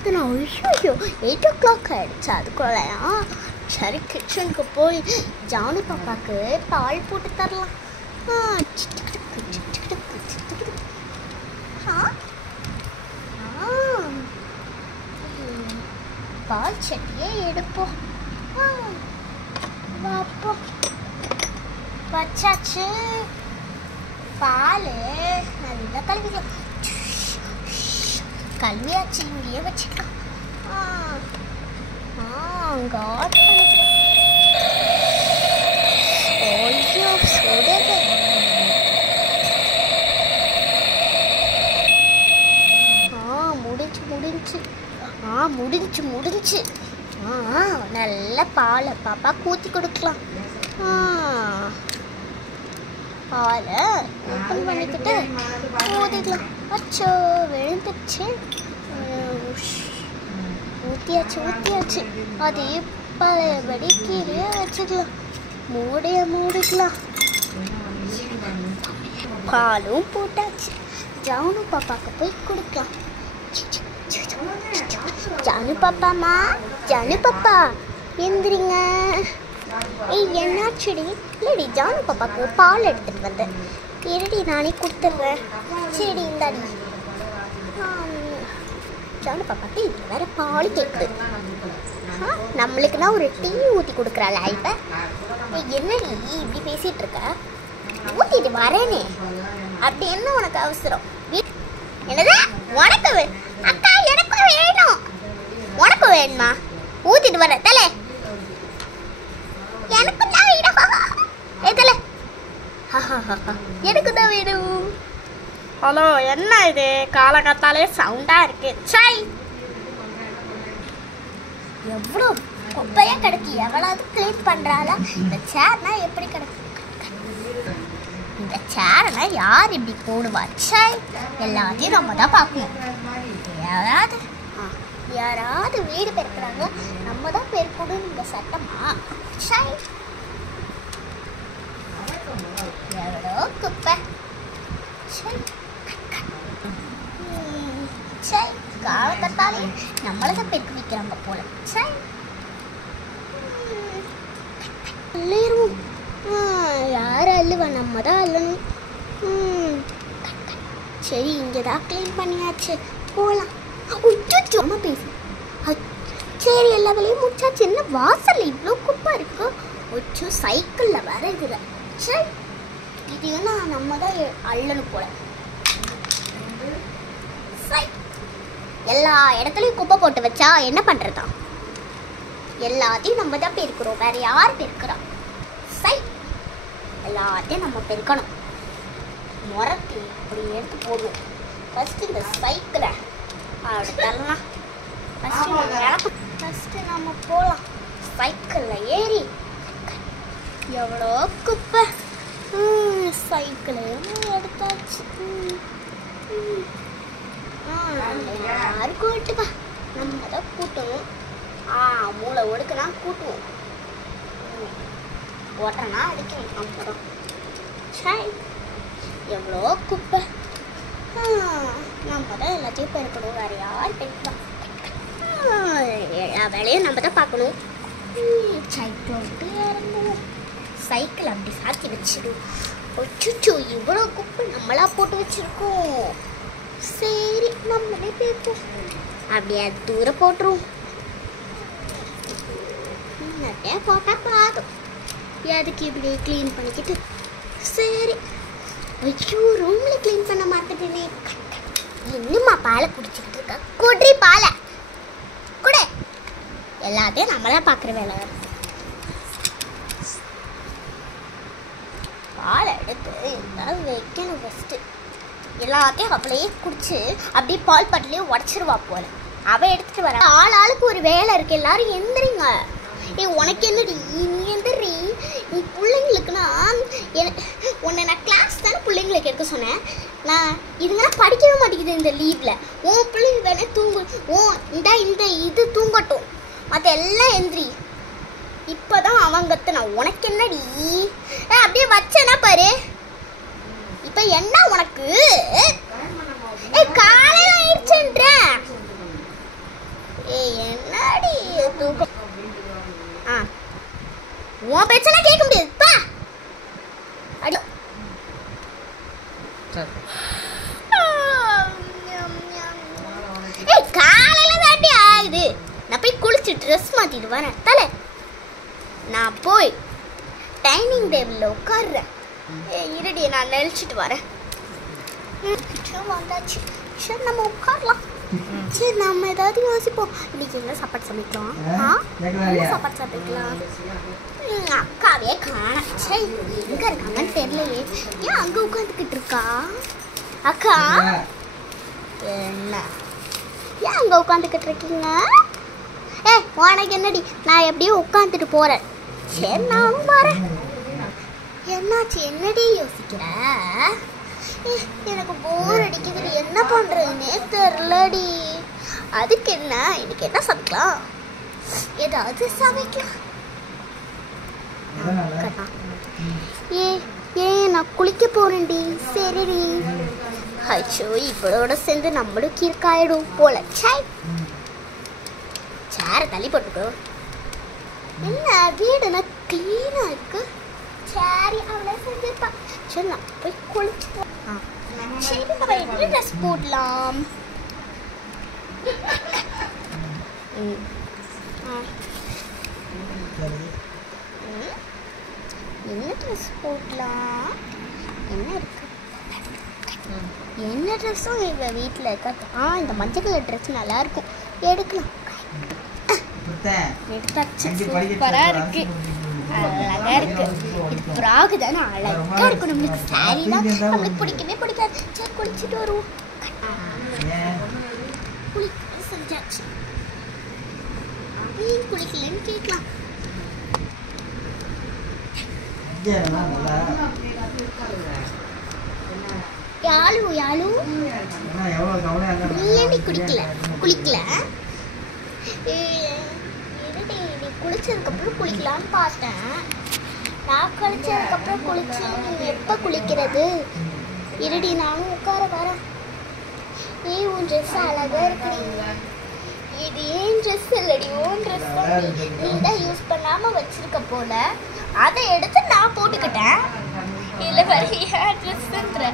எத்தனை ஐயோ 8 o'clock ஆகிடுச்சு. அதுக்குள்ளயா சரி கிச்சனுக்கு போய் ஜானு பாப்பாவுக்கு பால் போட்டு தரலாம். பால் சட்டியே எடுப்போம். வச்சாச்சு. பால் நல்லா கல்வியாச்சு. இங்கேயே வச்சுக்கலாம். அங்கே ஆர்டர் பண்ணிக்கலாம். ஐயோ சுடுது. முடிஞ்சு நல்ல பாலை பாப்பா ஊற்றி கொடுக்கலாம். பாலை ஓப்பன் பண்ணிக்கிட்டு ஊற்றிக்கலாம். அச்சோ விழுந்துச்சு. ஊற்றியாச்சு. அது பழையபடி கீழே வச்சுக்கலாம். மூடிக்கலாம். பாலும் போட்டாச்சு. ஜானு பாப்பாவுக்கு போய் கொடுக்கலாம். ஜானு பாப்பா எந்திரிங்க. என்னாச்சுடி? இல்லடி ஜானு பாப்பாவுக்கு பால் எடுத்துட்டு வந்தேன். இருடி நானே கொடுத்துட்றேன். சரி இந்தாடி. ஜானு பாப்பாக்கு இது வேற பால் கேட்குது. நம்மளுக்குன்னா ஒரு டீ ஊற்றி கொடுக்குறாள். இப்போ என்னடி இப்படி பேசிகிட்டு இருக்க? ஊற்றிட்டு வரேனே. அப்படி என்ன உனக்கு அவசரம்? என்னது உனக்கு அக்கா எனக்கும் வேணும். உனக்கு வேணுமா? ஊற்றிட்டு வர தலை. எனக்கு தான் வேணும். எதல எனக்கு தான் வேணும். ஹலோ என்ன இது காலகத்தாலே சவுண்டாக இருக்கு. சை எவ்வளோ குப்பையா கிடக்கு. எவ்வளவு கிளீன் பண்ணுறாளா? இந்த சேர்னா எப்படி கிடக்கு? இந்த சேர்னா யார் இப்படி போடுவா? சை எல்லாத்தையும் நம்ம தான் பார்க்கணும். யாராவது வீடு பெருக்கிறாங்க, நம்ம தான் பெருக்கணும். இந்த சட்டமா? சை எவ்வளோ குப்பை. சை காலகத்தாலே நம்மளை தான் பெருக்க வைக்கிறாங்க போல. சை அள்ளிடுவோம். யார் அள்ளுவா? நம்ம தான் அள்ளணும். சரி இங்கே தான் க்ளீன் பண்ணியாச்சு. போகலாம். அம்மா பேசு. சரி எல்லா வேலையும் முடிச்சாச்சு. என்ன வாசல் இவ்வளோ குப்பை இருக்கு? ஒச்சு சைக்கிளில் வர இதில். சரி இது நம்ம தான் அள்ளணும் போல. எல்லா இடத்துலையும் குப்பை போட்டு வச்சா என்ன பண்ணுறதா? எல்லாத்தையும் நம்ம தான் பெருக்கிறோம். வேற யார் பெருக்கிறா? சை எல்லாத்தையும் நம்ம பெருக்கணும். முறத்தி இப்படி எடுத்து போடுவோம். ஃபஸ்ட்டு இந்த சைக்கிளை அப்படி தரலாம். ஃபஸ்ட்டு நம்ம போகலாம். சைக்கிளில் ஏறி எவ்வளோ குப்பை. சைக்கிளையும் எடுத்தாச்சு. யாரு கூட்டுப்பா? நம்ம தான் கூட்டணும். மூளை ஒடுக்குனா கூட்டுவோம். ஓட்டனா அடிக்கணும். நம்ம தான். சை எவ்வளோ குப்பை. நம்ம தான் எல்லாத்தையும் பெருக்கணும். வேறு யார் பெருக்கலாம்? எல்லா வேலையும் நம்ம தான் பார்க்கணும். சைக்கிள் விட்டு இறங்குவோம். சைக்கிள் அப்படி சாத்தி வச்சிடும். ஒச்சுச்சோ இவ்வளோ குப்பை நம்மளா போட்டு வச்சிருக்கோம். சரி நம்மளே பேப்போம். அப்படியே அது தூரம் போட்டுருவோம். நிறையா போட்டால் பாதும். அதுக்கு இப்படி க்ளீன் பண்ணிக்கிட்டு சரி. ஐயோ ரூமில் க்ளீன் பண்ண மாட்டேனே. இன்னும்மா பாலை குடிச்சிக்கிட்டு இருக்கா? குடி பாலை கூட. எல்லாத்தையும் நம்மளாம் பார்க்குற வேலை. பாலை எடுத்து எல்லாம் வைக்கணும். ஃபஸ்ட்டு எல்லாத்தையும் அவளையே குடிச்சு அப்படியே பால் பாட்டிலேயே உடச்சிருவா போல. அவள் எடுத்துகிட்டு வர. ஆளுக்கு ஒரு வேலை இருக்குது. எல்லாரும் எந்திரிங்க. உனக்கு என்னடி நீ எந்திரி. நீ பிள்ளைங்களுக்குன்னா உன்னை நான் கிளாஸ் தானே பிள்ளைங்களுக்கு எடுக்க சொன்னேன். நான் இதுங்கெல்லாம் படிக்கவே மாட்டேங்குது இந்த லீவில். உன் பிள்ளைங்க வேணா தூங்கு. இந்த இது தூங்கட்டும். மற்ற எல்லாம் எந்திரி. இப்போ தான் அவங்க நான் உனக்கு என்னடி அப்படியே வச்சேன்னா பாரு. இப்போ என்ன உனக்கு? காலையில் ஆயிடுச்சுன்ற தூக்கம். உன் பேச்செல்லாம் கேட்க முடியாது பா. அடி காலையில தாண்டி ஆகுது. நான் போய் குளிச்சு ட்ரெஸ் மாத்திட்டு வரேன். தலை நான் போய் டைனிங் டேபிளில் உட்காடுறேன். இருடி நான் நெளிச்சிட்டு வரேன். வந்தாச்சு. சரி நம்ம உட்காரலாம். சரி நம்ம ஏதாவது யோசிப்போம். இன்னைக்கு என்ன சாப்பாடு சமைக்கலாம்? என்ன சாப்பாடு சமைக்கலாம்? அக்காவே காணோம். சரி எங்க இருக்காங்கன்னு தெரியலையே. ஏன் அங்க உட்காந்துக்கிட்டு இருக்கா அக்கா? என்ன ஏன் அங்க உட்காந்துக்கிட்டு இருக்கீங்க? உனக்கு என்னடி? நான் எப்படியும் உட்காந்துட்டு போறேன். சரி நானும் வரேன். என்னாச்சு? என்னடி யோசிக்கிற? எனக்கு போர் அடிக்குது. என்ன பண்றதுன்னே தெரியலடி. அதுக்கு என்ன, இன்னைக்கு என்ன சமைக்கலாம்? ஏதாவது சமைக்கலாம். நான் குளிக்க போறேன்டி. சரிடி. அச்சோ இப்போட சேர்ந்து நம்மளும் கீர்க்காயிடும் போல. சேரை தள்ளி போட்டுக்கோ. என்ன வீடுனா கிளீனா இருக்கு. சரி அவளை செஞ்சிருப்பா. சரி நான் போய் குளிச்சு. சரி நம்ம எப்படி ட்ரெஸ் போடலாம்? என்ன ட்ரெஸ் போடலாம்? என்ன இருக்கு? என்ன ட்ரெஸ்ஸும் எங்கள் வீட்டில் இருக்கா? இந்த மஞ்சள் கலர் ட்ரெஸ் நல்லா இருக்கும். எடுக்கலாம். எடுத்தாச்சு. சூப்பராக இருக்கு. அழகா இருக்கு. இது ஃப்ராக் தானே அழகா இருக்கும். நம்மளுக்கு சாரி தான் நம்மளுக்கு பிடிக்கவே பிடிக்காது. சரி குளிச்சுட்டு வருவோம். குளிக்க செஞ்சாச்சு. குளிக்கலன்னு கேட்கலாம். யாழு யாழு நீ ஏண்டி குளிக்கல? குளிச்சதுக்கப்புறம் குளிக்கலான்னு பார்த்தேன். நான் குளிச்சதுக்கப்புறம் குளிச்சு எப்போ குளிக்கிறது? இருடி நானும் உட்கார வரேன். உன் ட்ரெஸ் அழகா இருக்குடி. இது ஏன் ட்ரெஸ் இல்லடி, உன் ட்ரெஸ் நீ தான் யூஸ் பண்ணாமல் வச்சிருக்க போல. அதை எடுத்து நான் போட்டுக்கிட்டேன். இல்லை வேற ஏன் ட்ரெஸ்ஸுன்ற?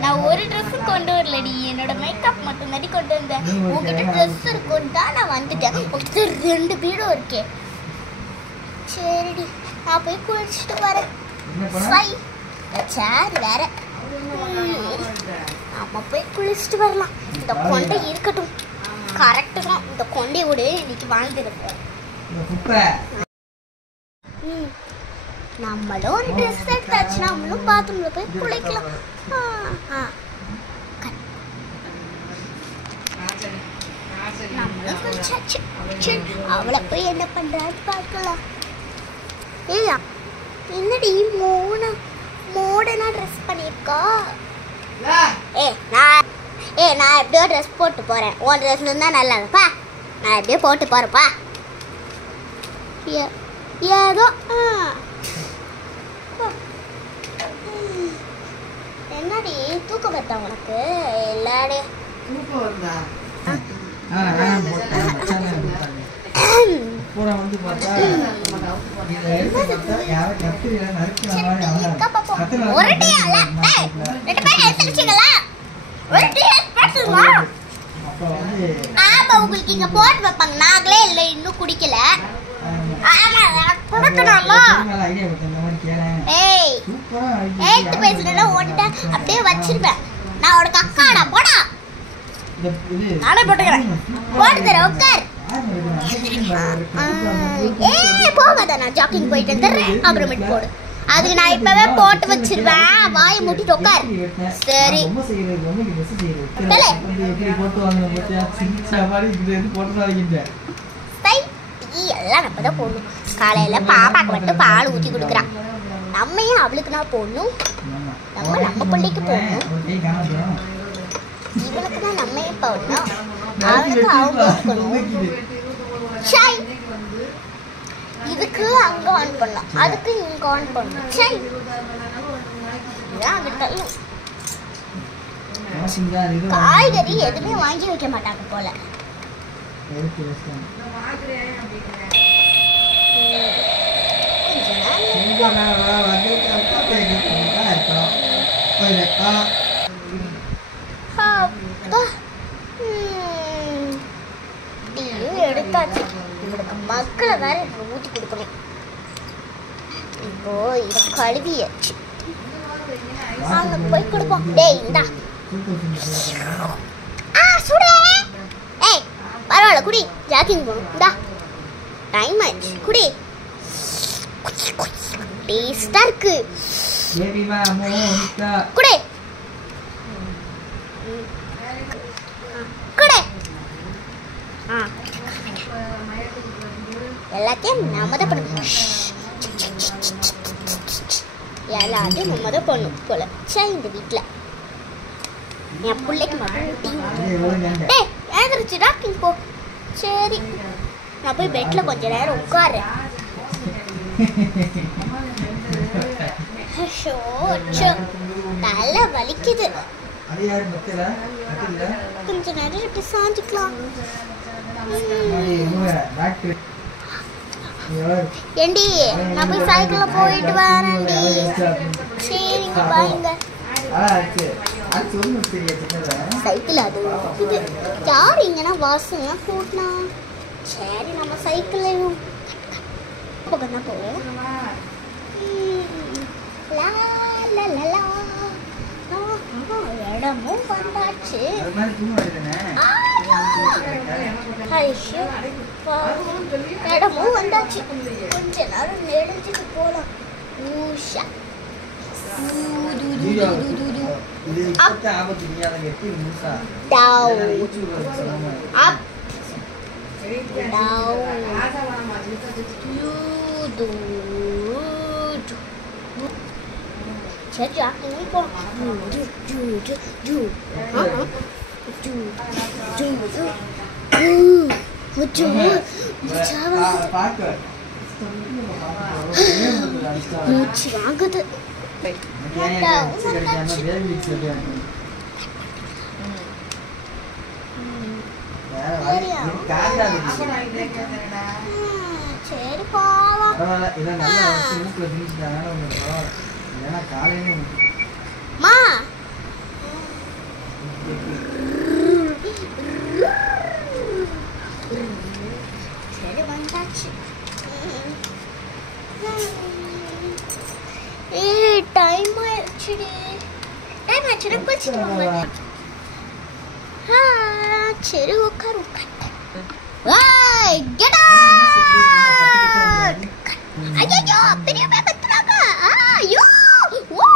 நான் ஒரு ட்ரெஸ்ஸும் கொண்டு வரலடி. என்னோட மேக்கப் மட்டும் தாண்டி கொண்டு வந்தேன். உங்ககிட்ட ட்ரெஸ் இருக்குன்னு தான் நான் வந்துட்டேன். உங்ககிட்ட 2 பீடும் இருக்கே. சரிடி நான் போய் குளிச்சுட்டு வரேன். சரி வேற நம்ம போய் குளிச்சுட்டு வரலாம். இந்த கொண்டை இருக்கட்டும். கரெக்டு தான். இந்த கொண்டையோட இன்னைக்கு வாழ்ந்துருப்போம். நம்மளும் ஒரு ட்ரெஸ் எடுத்தாச்சு. நம்மளும் பாத்ரூம்ல போய் குளிக்கலாம். நம்மளும் குளிச்சாச்சு. அவளை போய் என்ன பண்றான்னு பார்க்கலாம். என்னடி மோடனா ட்ரெஸ் பண்ணிருக்கா? நான் எப்படியோ ட்ரெஸ் போட்டு போறேன். உன் ட்ரெஸ்ல இருந்தா நல்லதுப்பா. நான் எப்படியோ போட்டு போறேன்ப்பா. ஏதோ என்னடி தூக்கம் வருதா உனக்கு? எல்லாடே உங்களுக்கு இங்க போட்டு வைப்பாங்க. நாங்களே இல்லை இன்னும் குடிக்கல. அப்படியே வச்சிருப்பேன். நான் உனக்கு அக்காடா போடா. நானே போட்டுக்கிறேன். போட்டு தரேன் உட்கார். போகாத. நான் ஜாக்கிங் போயிட்டு வந்துடுறேன். அப்புறமேட்டு போடு. அதுக்கு நான் இப்பவே போட்டு வச்சிருவேன். வாயை மூட்டிட்டு உட்கார். சரி எல்லாம் நம்ம தான் போடணும். காலையில பாப்பாக்கு மட்டும் பால் ஊற்றி கொடுக்குறான். நம்ம ஏன் அவளுக்கு நான் போடணும்? நம்ம பிள்ளைக்கு போடணும். இவளுக்கு தான் நம்ம ஏன் போடணும்? அவளுக்கு அவங்க இதுக்கு அங்க ஆன் பண்ணலாம், அதுக்கு இங்க ஆன் பண்ணணும். சரி காய்கறி எதுவுமே வாங்கி வைக்க மாட்டாங்க போல. எடுத்தாச்சு. இவனுக்கு மக்களை வேற ஊற்றி கொடுக்கணும். இப்போ இதை கழுவியாச்சு. அங்க போய் கொடுப்போம். டேய் இந்தா. சுடே. ஏய் பரவாயில்ல குடி. ஜாக்கிங் போகணும். இந்தா டைம் ஆயிடுச்சு. குடி. டேஸ்டா இருக்கு. குடி குடி. எல்லாத்தையும் நம்ம தான் பண்ணணும். எல்லாத்தையும் நம்ம தான் பண்ணணும் போல. சரி இந்த வீட்டில் என் பிள்ளைக்கு மட்டும் டேய் ஏந்திரிச்சு டாக்கிங் போ. சரி நான் போய் பெட்டில் கொஞ்ச நேரம் உட்காரேன். தலை வலிக்குது. கொஞ்ச நேரம் இப்படி சாஞ்சிக்கலாம். ஏண்டி நான் போய் சைக்கிள்ல போயிட்டு வரேன்டி. சரிங்க பாருங்க. சைக்கிள் அது இது யார் இங்கன்னா வாசங்க கூட்டினா. சரி நம்ம சைக்கிளையும் பக்கம் தான் போவோம். இடமும் வந்தாச்சு. இடமும் வந்தாச்சு. கொஞ்ச நேரம் நெடுஞ்சிட்டு போலாம். ஊஷா சரி ஜாக்கிங் போலாம். மூச்சு வாங்குது. சரி போலாம். மா சரி வந்தாச்சு. டைம் ஆயிடுச்சுடி. டைம் ஆச்சுன்னா குளிச்சுட்டு வாங்க. சரி உட்காரு உட்காரு. Get out. ஐயோ பெரிய பேக்கத்துறாங்க. ஐயோ ஓ